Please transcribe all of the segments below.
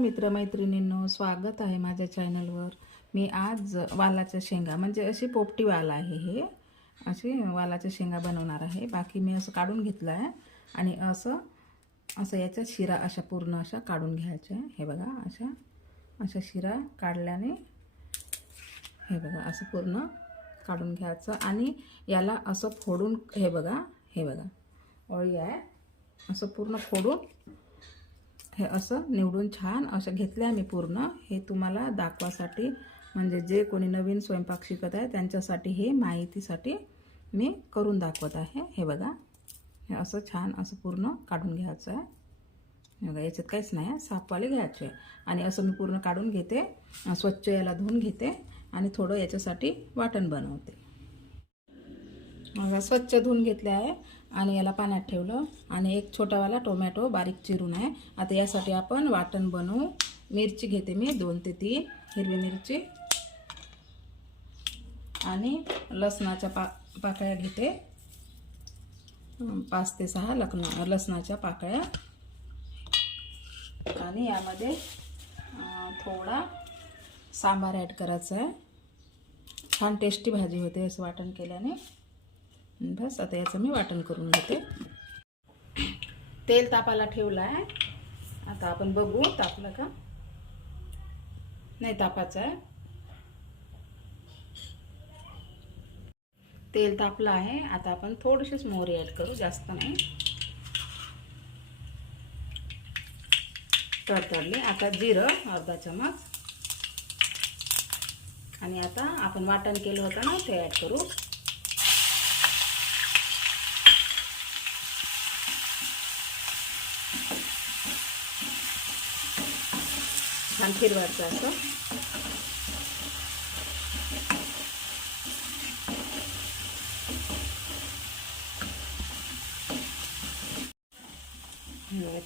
मित्रमैत्रिणींनो स्वागत आहे माझ्या चॅनलवर. मी आज वालाच्या शेंगा म्हणजे अशी पोपटी वाल आहे हे. अशी वालाच्या शेंगा बनवणार आहे. बाकी मी असं काढून घेतलं आहे आणि असं असं याच्या शिरा अशा पूर्ण अशा काढून घ्यायच्या. हे बघा अशा अशा शिरा काढल्याने हे बघा असं पूर्ण काढून घ्यायचं आणि याला असं फोडून हे बघा हे बघा ओळी आहे. असं पूर्ण फोडून हे असं निवडून छान असं घेतलं आहे मी पूर्ण. हे तुम्हाला दाखवासाठी म्हणजे जे कोणी नवीन स्वयंपाक शिकत आहे त्यांच्यासाठी हे माहितीसाठी मी करून दाखवत आहे. हे बघा हे असं छान असं पूर्ण काढून घ्यायचं आहे. हे बघा याच्यात काहीच नाही आहे. साफवाले घ्यायचे. आणि असं मी पूर्ण काढून घेते स्वच्छ याला धुवून घेते आणि थोडं याच्यासाठी वाटण बनवते. मग स्वच्छ धुवून घेतले आहे आणि याला पाण्यात ठेवलं. आणि एक छोटावाला टोमॅटो बारीक चिरून आहे. आता यासाठी आपण वाटण बनवू. मिरची घेते मी दोन ते तीन. हिरवी मिरची. आणि लसणाच्या पा पाकळ्या घेते. पाच ते सहा लग्न लसणाच्या पाकळ्या. आणि यामध्ये थोडा सांबार ॲड करायचा आहे. छान टेस्टी भाजी होते असं वाटण केल्याने. बस आता याचं मी वाटण करून घेते. तेल तापाला ठेवलं आहे आता आपण बघू तापलं का? नाही तापाचं आहे तेल तापलं आहे. आता आपण थोडीशीच मोहरी ॲड करू जास्त नाही. तडतडली आता जिरं अर्धा चमच आणि आता आपण वाटण केलं होतं ना ते ॲड करू. छान फिरवायचं असं.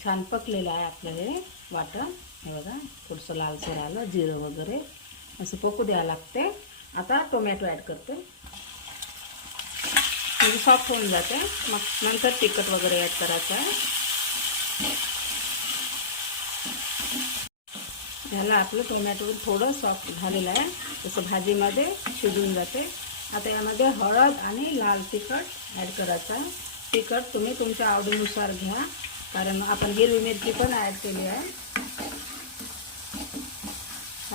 छान पकलेलं आहे आपलं हे वाटण. हे बघा थोडंसं लालसर आलं जिरं वगैरे. असं पकू द्यावं लागते. आता टोमॅटो ॲड करते. म्हणजे सॉफ्ट होऊन जाते. मग नंतर तिखट वगैरे ॲड करायचं आहे. ह्याला आपलं टोमॅटो थोडं सॉफ्ट झालेलं आहे. तसं भाजीमध्ये शिजून जाते. आता यामध्ये हळद आणि लाल तिखट ॲड करायचा. तिखट तुम्ही तुमच्या आवडीनुसार घ्या. कारण आपण हिरवी मिरची पण ॲड केली आहे.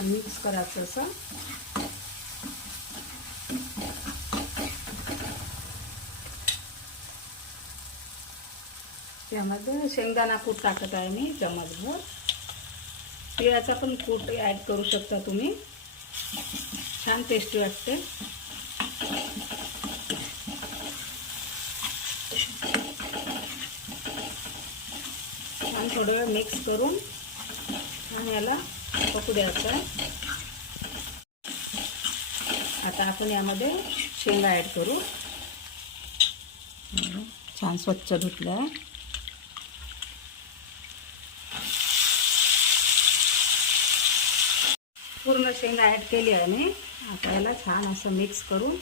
मिक्स करायचं असं. त्यामध्ये शेंगदाणा कूट टाकत आहे मी चमचभर तिळाचा पण कूट ॲड करू शकता तुम्ही. छान टेस्टी वाटते छान थोडं वेळ मिक्स करून आणि याला पकू द्यायचं. आहे आता आपण यामध्ये शेंगा ॲड करू. छान स्वच्छ धुतलं पूर्ण शेंगा ॲड केली आहे मी. आता याला छान असं मिक्स करून.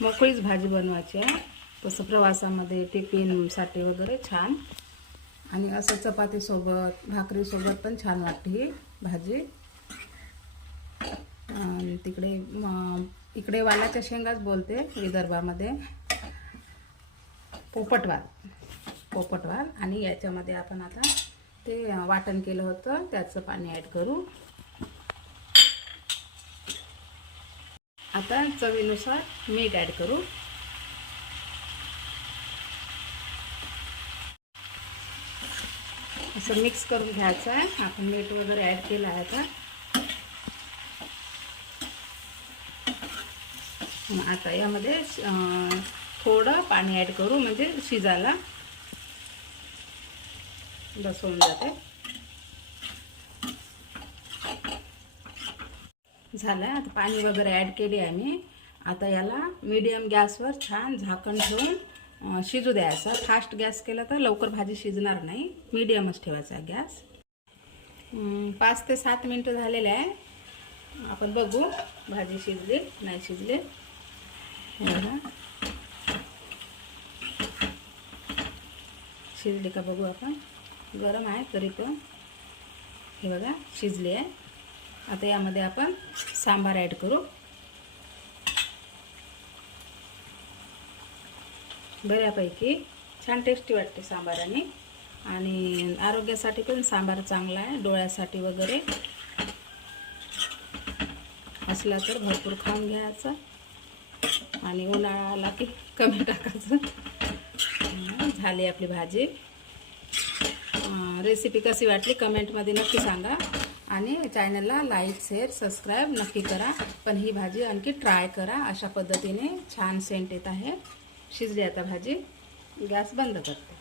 मोकळीच भाजी बनवायची आहे. तसं प्रवासामध्ये टिफिनसाठी वगैरे छान. आणि असं चपातीसोबत भाकरीसोबत पण छान वाटते ही भाजी. आणि तिकडे इकडे वालाच्या शेंगाच बोलते विदर्भामध्ये. पोपटवाल. पोपटवाल. आणि याच्यामध्ये आपण आता ते वाटण केलं होतं. त्याचं पाणी ॲड करू. आता चवीनुसार मीठ ॲड करू. असं मिक्स करून घ्यायचं आहे. आपण मीठ वगैरे ॲड केलं आहे आता. आता यामध्ये थोडं पाणी ॲड करू म्हणजे शिजायला. बसवून जाते. झालं आता पाणी वगैरे ॲड केली आहे मी. आता याला मीडियम गॅसवर छान झाकण ठेवून शिजू द्यायचं. फास्ट गॅस केला तर लवकर भाजी शिजणार नाही. मीडियमच ठेवायचा गॅस पाच ते सात मिनटं झालेले आहे. आपण बघू भाजी शिजली नाही शिजली. शिजली का बघू आपण? गरम आहे तरी पण हे बघा शिजली आहे. आता यामध्ये आपण सांबार ॲड करू. बऱ्यापैकी छान टेस्टी वाटते सांबाराने आणि. आरोग्यासाठी पण सांबार चांगला आहे डोळ्यासाठी वगैरे. असला तर भरपूर खाऊन घ्यायचा. आणि उन्हाळा आला की कमी टाकायचं. झाली आपली भाजी. रेसिपी कशी वाटली कमेंटमध्ये नक्की सांगा. आणि चॅनलला लाईक शेअर सबस्क्राईब नक्की करा. पण ही भाजी आणखी ट्राय करा. अशा पद्धतीने छान सेंट येत आहे. शिजली आता भाजी. गॅस बंद करते.